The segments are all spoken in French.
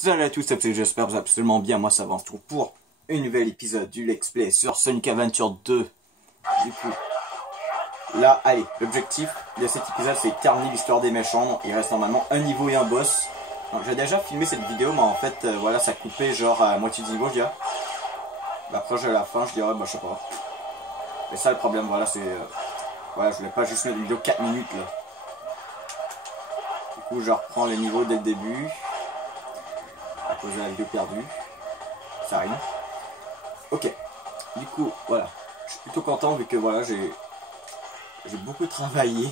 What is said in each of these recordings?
Salut à tous, j'espère que vous allez absolument bien. Moi ça va, on se retrouve pour un nouvel épisode du Let's Play sur Sonic Adventure 2. Du coup, là, allez, l'objectif de cet épisode c'est terminer l'histoire des méchants. Il reste normalement un niveau et un boss. J'ai déjà filmé cette vidéo, mais en fait, voilà, ça coupait genre à moitié du niveau, je dirais. L'approche de la fin, je dirais, bah je sais pas. Mais ça, le problème, voilà, c'est... voilà, je voulais pas juste mettre une vidéo 4 minutes, là. Du coup, je reprends les niveaux dès le début. À cause de la vidéo perdue. Ça arrive. Ok. Du coup, voilà. Je suis plutôt content vu que voilà, j'ai beaucoup travaillé.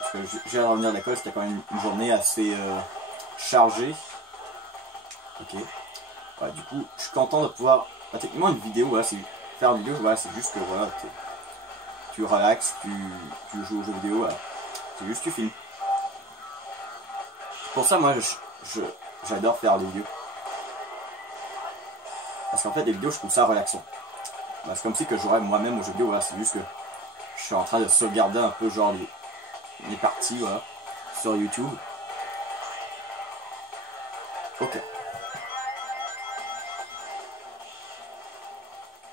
Parce que je viens de revenir de l'école, c'était quand même une journée assez chargée. Ok. Voilà, du coup, je suis content de pouvoir... Bah, techniquement, une vidéo, voilà, c'est... Faire une vidéo, voilà, c'est juste que voilà, tu relaxes, tu joues aux jeux vidéo, voilà. C'est juste que tu filmes. Pour ça, moi, j'adore faire des vidéos. Parce qu'en fait, les vidéos, je trouve ça relaxant. Bah, c'est comme si que j'aurais moi-même aux jeux vidéo, voilà, c'est juste que je suis en train de sauvegarder un peu genre les parties, voilà, sur YouTube. Ok.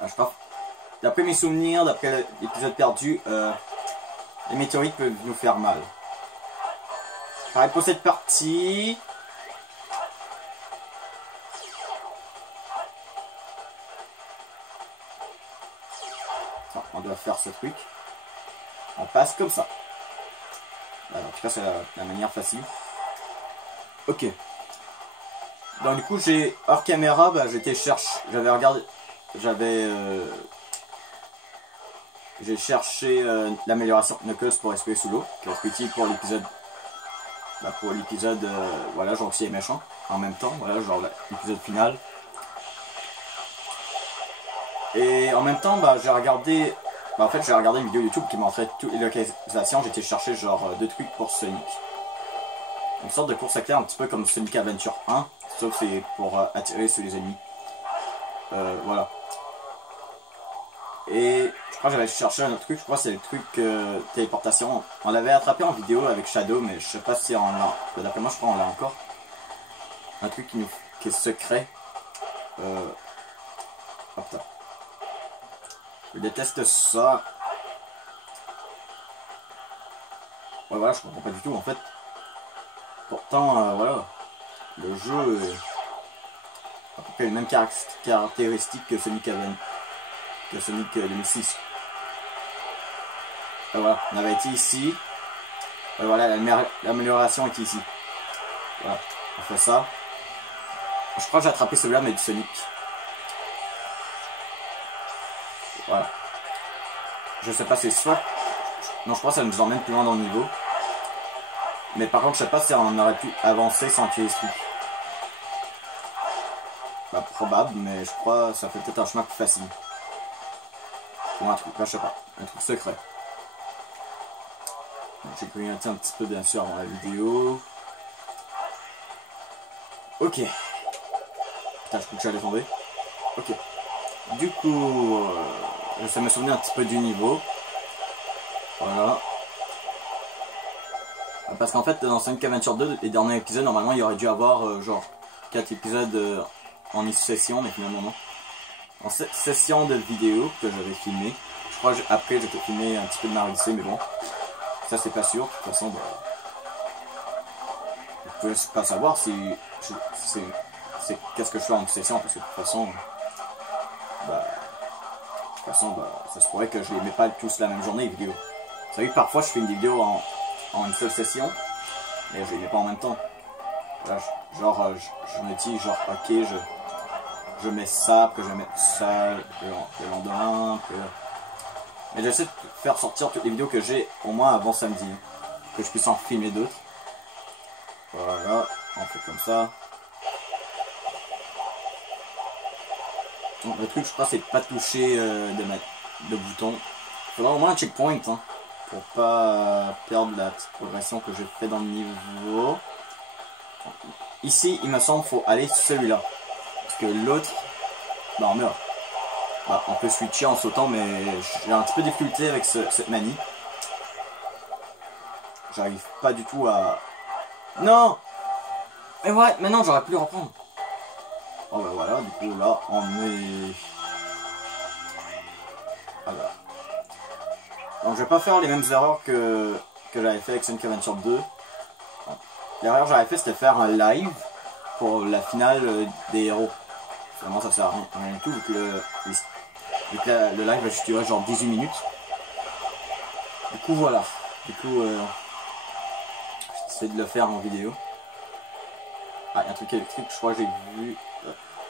Ah, je crois. D'après mes souvenirs, d'après l'épisode perdu, les météorites peuvent nous faire mal. Pareil pour cette partie. On doit faire ce truc. On passe comme ça. En tout cas, c'est la manière facile. Ok. Donc du coup, j'ai hors caméra, bah, j'avais regardé, j'ai cherché l'amélioration Knuckles pour respirer sous l'eau, qui va être utile pour l'épisode, voilà, gentil et méchant, en même temps, voilà, genre l'épisode final. Et en même temps, bah, j'ai regardé une vidéo YouTube qui montrait toutes les localisations. J'ai été chercher genre deux trucs pour Sonic. Une sorte de course à clair un petit peu comme Sonic Adventure 1, sauf c'est pour attirer sur les ennemis. Voilà. Et je crois que j'avais cherché un autre truc, je crois que c'est le truc téléportation. On l'avait attrapé en vidéo avec Shadow, mais je sais pas si on l'a. D'après moi, je crois qu'on l'a encore. Un truc qui est secret. Oh putain. Je déteste ça. Ouais, voilà, je comprends pas du tout en fait. Pourtant, voilà, le jeu est à peu près les mêmes caractéristiques que Sonic 2006. Et voilà, on avait été ici. Et voilà, l'amélioration est ici. Voilà, on fait ça. Je crois que j'ai attrapé celui-là, mais du Sonic. Voilà. Je sais pas, c'est soit... Non, je crois que ça nous emmène plus loin dans le niveau. Mais par contre, je sais pas si on aurait pu avancer sans tuer ce truc. Bah, probable, mais je crois que ça fait peut-être un chemin plus facile. Ou un truc, là, je sais pas. Un truc secret. J'ai grignoté un petit peu, bien sûr, avant la vidéo. Ok. Putain, je crois que j'allais tomber. Ok. Du coup, ça me souvenir un petit peu du niveau. Voilà. Parce qu'en fait, dans Sonic Adventure 2, les derniers épisodes, normalement, il y aurait dû avoir genre 4 épisodes en une session, mais finalement non. En cette session de vidéo que j'avais filmé. Je crois qu'après, j'ai filmé un petit peu de Mario Odyssey, mais bon. Ça, c'est pas sûr. De toute façon, bah, vous pouvez pas savoir si c'est qu'est-ce que je fais en session, parce que de toute façon, bah, ça se pourrait que je les mets pas tous la même journée, les vidéos. Vous savez que parfois, je fais une vidéo en une seule session, mais je les mets pas en même temps. Là, genre, je me dis, genre, ok, je mets ça, que je mets ça le lendemain, mais j'essaie de faire sortir toutes les vidéos que j'ai au moins avant samedi, que je puisse en filmer d'autres. Voilà, on fait comme ça. Donc, le truc, je crois, c'est de pas toucher de bouton. Il faudra au moins un checkpoint, hein, pour pas perdre la petite progression que j'ai fait dans le niveau. Ici, il me semble qu'il faut aller celui-là. Parce que l'autre, bah on meurt. Bah, on peut switcher en sautant, mais j'ai un petit peu de difficulté avec cette manie. J'arrive pas du tout à... Non! Mais ouais, maintenant j'aurais pu le reprendre. Oh bah voilà, du coup là on est... Alors. Donc je vais pas faire les mêmes erreurs que j'avais fait avec Sonic Adventure 2. L'erreur que j'avais fait c'était faire un live pour la finale des héros. Vraiment ça sert à rien du tout vu que le live va juste durer genre 18 minutes. Du coup voilà. Du coup j'essaie de le faire en vidéo. Ah, il y a un truc électrique, je crois que j'ai vu.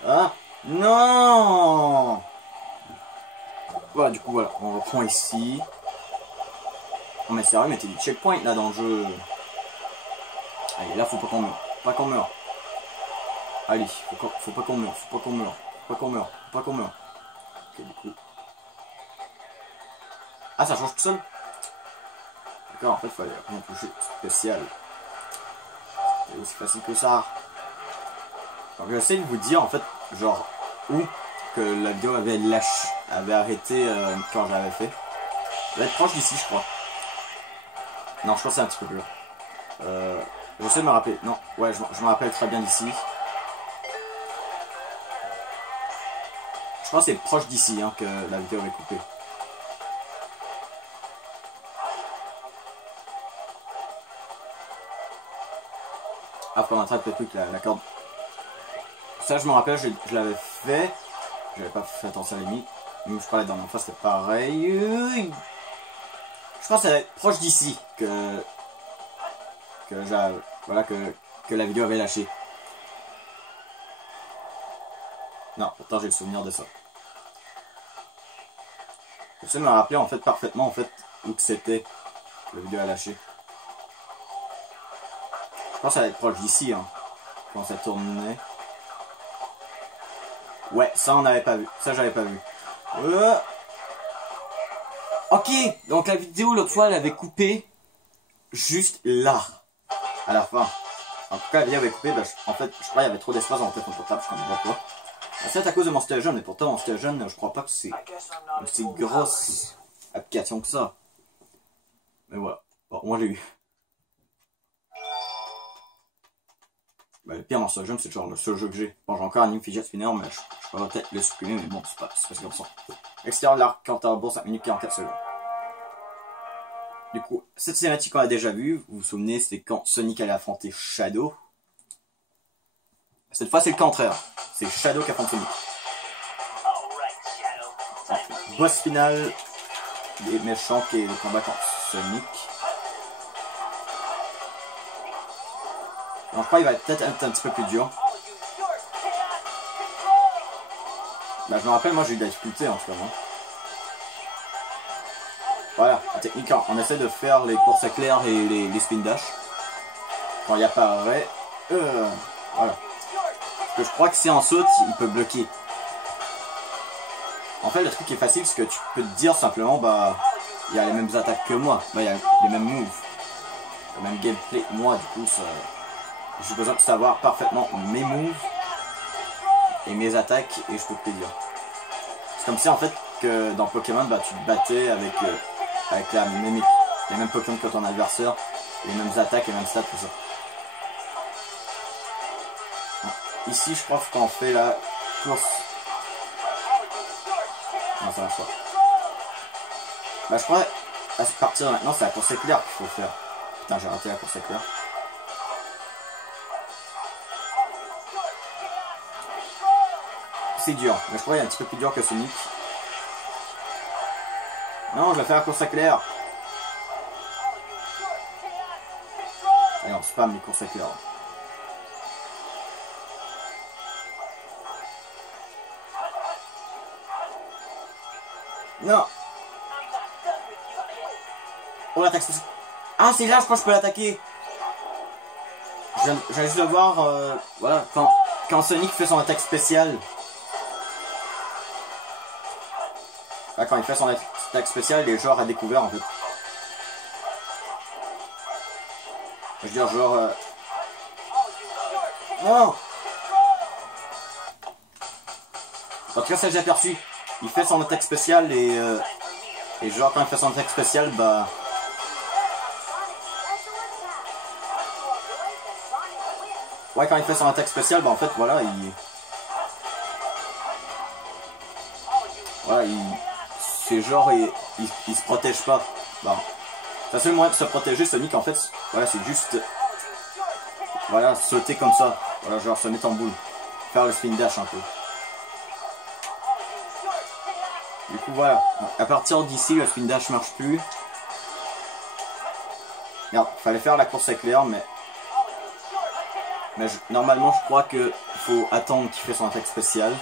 Ah non. Voilà, du coup voilà, on reprend ici. Oh mais sérieux, mettez des checkpoints là dans le jeu. Allez, là faut pas qu'on meure. Pas qu'on meure. Allez, faut pas qu'on meure. Faut pas qu'on meure. Faut pas qu'on meure. Faut pas qu'on meure. Ok, du coup. Ah, ça change tout seul. D'accord, en fait, il fallait rien toucher. Spécial. C'est aussi facile que ça. Donc, j'essaie de vous dire, en fait, genre, où que la vidéo avait arrêté quand je l'avais fait. Ça va être proche d'ici, je crois. Non, je pense que c'est un petit peu plus là. J'essaie de me rappeler. Non, ouais, je me rappelle très bien d'ici. Je pense que c'est proche d'ici hein, que la vidéo avait coupé. Ah, faut qu'on attrape le truc, la corde. Ça, je me rappelle, je l'avais fait. J'avais pas fait attention à la limite. Mais je parlais dans mon face, c'était pareil. Je pense que ça va être proche d'ici voilà, que la vidéo avait lâché. Non, pourtant j'ai le souvenir de ça. Je me rappeler en fait parfaitement en fait où que c'était que la vidéo a lâché. Je pense que ça va être proche d'ici hein, quand ça tournait. Ouais, ça on n'avait pas vu. Ça j'avais pas vu. Ok, donc la vidéo l'autre fois elle avait coupé juste là, à la fin. En tout cas la vidéo avait coupé, bah, en fait je crois qu'il y avait trop d'espace dans mon téléphone portable, je ne vois pas. C'est à cause de Monster Jam, mais pourtant Monster Jam je crois pas que c'est une si grosse application que ça. Mais voilà, bon, moi j'ai eu. Bah, le pire Monster Jam c'est genre le seul jeu que j'ai. Bon j'ai encore un New Fidget Spinner mais je pourrais peut-être le supprimer mais bon c'est pas comme ça. Extérieur de l'arc Canterbury 5 minutes 44 secondes. Du coup, cette cinématique on l'a déjà vue, vous vous souvenez c'est quand Sonic allait affronter Shadow. Cette fois c'est le contraire, c'est Shadow qui affronte Sonic. Boss final des méchants qui est le combat contre Sonic. Donc je crois qu'il va peut-être être un petit peu plus dur. Bah, je me rappelle, moi j'ai eu de la difficulté en tout cas. Voilà, la technique, on essaie de faire les courses éclairs et les spin dash. Quand il apparaît, voilà. Parce que je crois que si on saute, il peut bloquer. En fait, le truc qui est facile, c'est que tu peux te dire simplement, bah, il y a les mêmes attaques que moi. Bah, il y a les mêmes moves. Le même gameplay que moi, du coup, j'ai besoin de savoir parfaitement mes moves et mes attaques, et je peux te les dire. C'est comme si, en fait, que dans Pokémon, bah, tu te battais avec les mêmes Pokémon que ton adversaire, les mêmes attaques, les mêmes stats, tout ça. Ici, je crois qu'on fait la course. Non, ça marche pas. Bah, je crois, à partir de maintenant, c'est la course éclair qu'il faut faire. Putain, j'ai raté la course éclair. C'est dur, mais je crois qu'il est un petit peu plus dur que Sonic. Non, je vais faire la course éclair. Allez, on spam les courses éclair. Non. Oh, l'attaque spéciale. Ah, c'est là, je crois que je peux l'attaquer. J'ai juste de voir, voilà, quand Sonic fait son attaque spéciale. Là, quand il fait son attaque spéciale, il est genre à découvert en fait. Je veux dire, genre. Non! En tout cas, ça j'ai aperçu. Il fait son attaque spéciale et genre, quand il fait son attaque spéciale, bah. Ouais, quand il fait son attaque spéciale, bah en fait, voilà, voilà, c'est genre, il se protège pas. Bon. C'est le seul moyen de se protéger, Sonic, en fait, voilà, c'est juste, voilà, sauter comme ça. Voilà, genre se mettre en boule. Faire le spin dash un peu. Du coup, voilà. À partir d'ici, le spin dash marche plus. Merde, fallait faire la course éclair, mais normalement, je crois que faut attendre qu'il fait son attaque spéciale.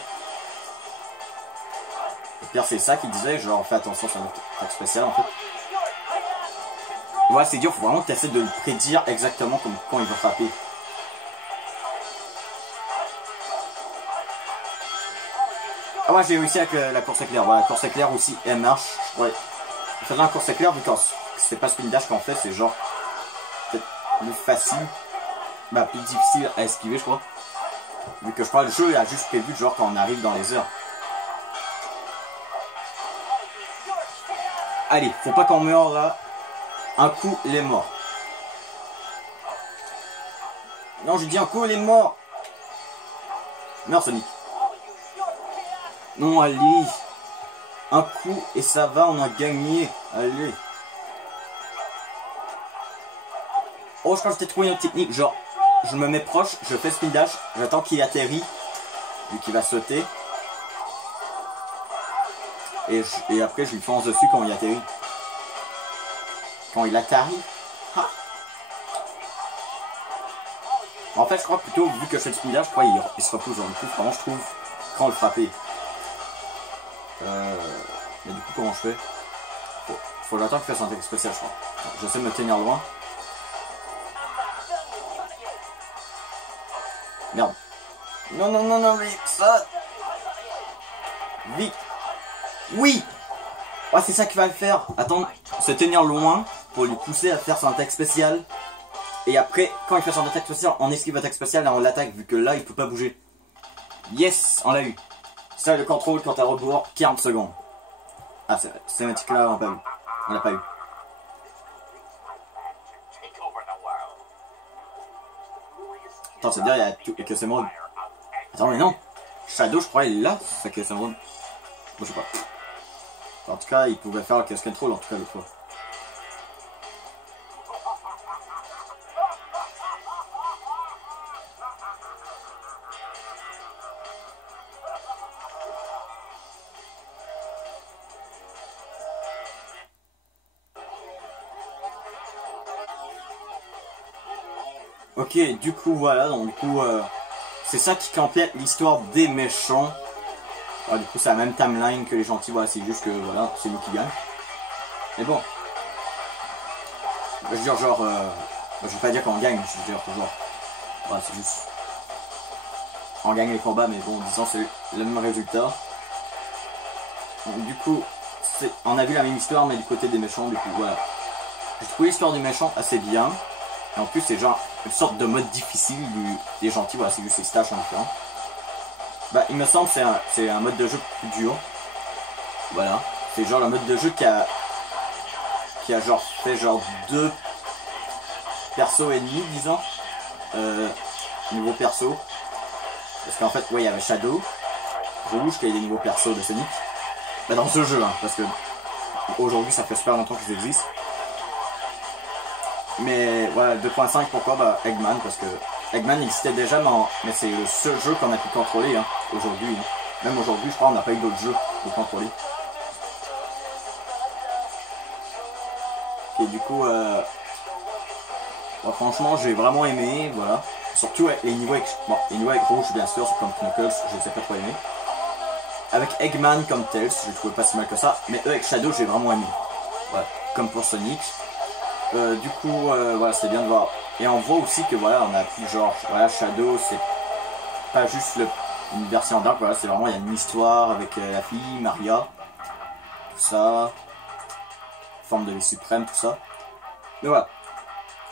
Et pire, c'est ça qu'il disait, genre, fais attention à son attaque spéciale, en fait. Voilà, c'est dur, faut vraiment que tu essaies de le prédire exactement comme quand il va frapper. Ah ouais, j'ai réussi avec la course éclair. Voilà, la course éclair aussi, elle marche. Ouais. En faisant la course éclair, vu que c'est pas spin dash qu'on fait, c'est genre peut-être plus facile, bah plus difficile à esquiver, je crois. Vu que je crois que le jeu a juste prévu genre quand on arrive dans les heures. Allez, faut pas qu'on meure là. Un coup, il est mort. Non, j'ai dit un coup, il est mort. Meurs, Sonic. Non, allez. Un coup et ça va, on a gagné. Allez. Oh, je crois que j'ai trouvé une autre technique. Genre, je me mets proche, je fais spin dash, j'attends qu'il atterrit, vu qu'il va sauter. Et après, je lui fonce dessus quand il atterrit. Quand il atterrit. Ha. En fait, je crois plutôt, vu que je fais le spin dash, je crois qu'il se repousse dans le coup. Vraiment, je trouve, quand le frapper. Mais du coup, comment je fais? Faut que j'attende qu'il fasse un attaque spécial, je crois. J'essaie de me tenir loin. Merde. Non, non, non, non, vite, ça. Vite. Oui. Ouais, c'est ça qu'il va le faire. Attends, se tenir loin pour lui pousser à faire son attaque spéciale. Et après, quand il fait son attaque spéciale, on esquive l'attaque spéciale et on l'attaque, vu que là, il peut pas bouger. Yes, on l'a eu. Ça, le contrôle quand à rebours, 40 secondes. Ah, c'est vrai. Cinématique là, on l'a pas eu. On l'a pas eu. Attends, c'est dire il y a tout et que c'est mode. Attends, mais non. Shadow, je crois, il est là. Ça fait que c'est mode. Bon, je sais pas. En tout cas, il pouvait faire le casse control, en tout cas, l'autre fois. Ok, du coup voilà, donc du coup c'est ça qui complète l'histoire des méchants. Du coup c'est la même timeline que les gentils, voilà, c'est juste que voilà, c'est nous qui gagne. Mais bon, je veux dire genre, je vais pas dire qu'on gagne, je veux dire genre, voilà, c'est juste, on gagne les combats, mais bon, disons c'est le même résultat. Donc du coup, on a vu la même histoire, mais du côté des méchants, du coup voilà. J'ai trouvé l'histoire des méchants assez bien. Et en plus c'est genre une sorte de mode difficile des gentils, voilà, c'est juste les stages en différent. Bah il me semble que c'est un mode de jeu plus dur. Voilà. C'est genre le mode de jeu qui a genre fait genre 2 persos ennemis, disons. Nouveaux persos. Parce qu'en fait, ouais, il y avait Shadow, Rouge, qui a des nouveaux persos de Sonic. Bah dans ce jeu, hein, parce que aujourd'hui ça fait super longtemps qu'ils existent. Mais voilà, 2.5, pourquoi? Bah Eggman, parce que Eggman existait déjà, mais c'est le seul jeu qu'on a pu contrôler hein, aujourd'hui. Hein. Même aujourd'hui, je crois, on n'a pas eu d'autres jeux pour contrôler. Et du coup, bah, franchement, j'ai vraiment aimé, voilà. Surtout les niveaux avec Rouge, bien sûr, c'est comme Knuckles, je ne sais pas trop aimé. Avec Eggman comme Tails, je trouvais pas si mal que ça, mais eux avec Shadow, j'ai vraiment aimé. Voilà, comme pour Sonic. Du coup, voilà, c'est bien de voir. Et on voit aussi que voilà, on a pu genre, voilà, Shadow, c'est pas juste une version dark, voilà, c'est vraiment, il y a une histoire avec la fille, Maria, tout ça, forme de vie suprême, tout ça. Mais voilà,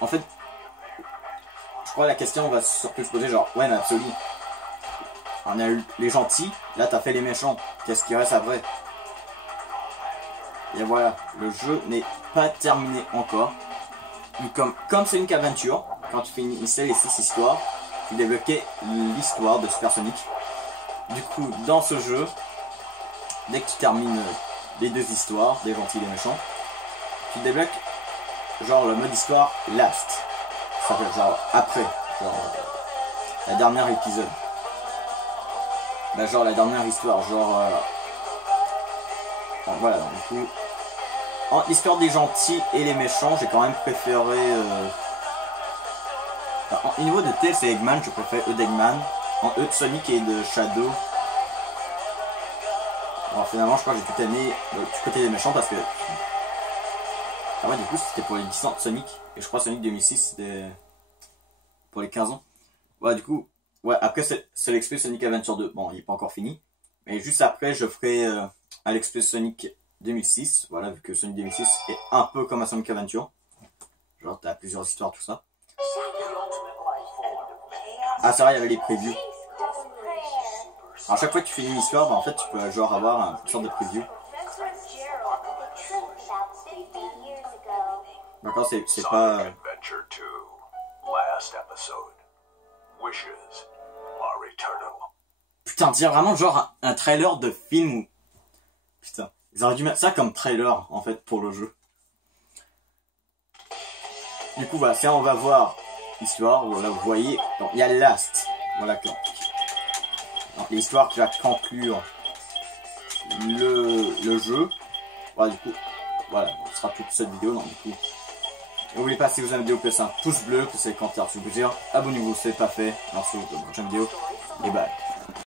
en fait, je crois que la question va surtout se poser genre, ouais, mais Absolu, on a eu les gentils, là t'as fait les méchants, qu'est-ce qui reste après? Et voilà, le jeu n'est pas terminé encore. Comme Sonic Adventure, quand tu finissais les 6 histoires, tu débloquais l'histoire de Super Sonic. Du coup, dans ce jeu, dès que tu termines les deux histoires, des gentils et des méchants, tu débloques genre le mode histoire last. Ça fait genre après, genre la dernière épisode. Bah, genre la dernière histoire, genre voilà, du coup, en l'histoire des gentils et les méchants, j'ai quand même préféré au niveau de Tails et Eggman, je préfère eux d'Eggman. En eux de Sonic et de Shadow. Alors finalement, je crois que j'ai tout aimé du côté des méchants parce que... Ah ouais, du coup, c'était pour les 10 ans de Sonic. Et je crois Sonic 2006, c'était pour les 15 ans. Ouais, du coup, ouais, après c'est l'Express Sonic Adventure 2. Bon, il n'est pas encore fini. Mais juste après, je ferai un l'Express Sonic 2006. Voilà, vu que Sonic 2006 est un peu comme un Sonic Adventure. Genre, t'as plusieurs histoires, tout ça. Ah, c'est vrai, il y avait les previews. Alors, à chaque fois que tu fais une histoire, bah, en fait, tu peux genre avoir une sorte de preview. D'accord, c'est pas... Putain, dire vraiment genre un trailer de film ou... Putain, ils auraient dû mettre ça comme trailer, en fait, pour le jeu. Du coup, voilà, on va voir l'histoire, voilà, vous voyez, donc il y a Last, voilà, l'histoire qui va conclure le jeu. Voilà, du coup, voilà, ce sera toute cette vidéo, donc du coup, n'oubliez pas, si vous avez une vidéo, laissez un pouce bleu, laissez un commentaire si vous voulez dire, abonnez-vous si ce n'est pas fait, on se retrouve dans la prochaine vidéo, et bye.